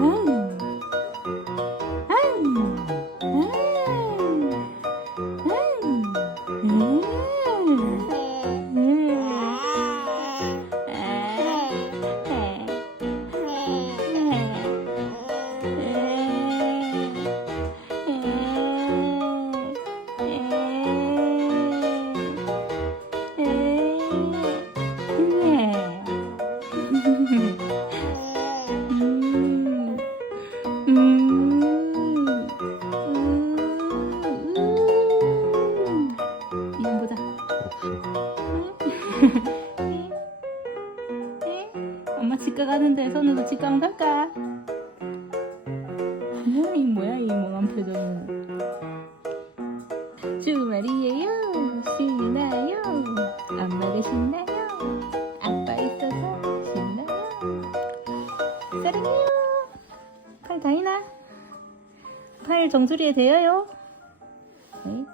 Mm-hmm. 음. 음. 이건 보자. 엄마 치과 가는데 손으로 치과 한번 갈까? 이 뭐야 이 멍한 표정은 주말이에요 신나요 엄마가 신나요 팔 다이나 팔 정수리에 대어요 네.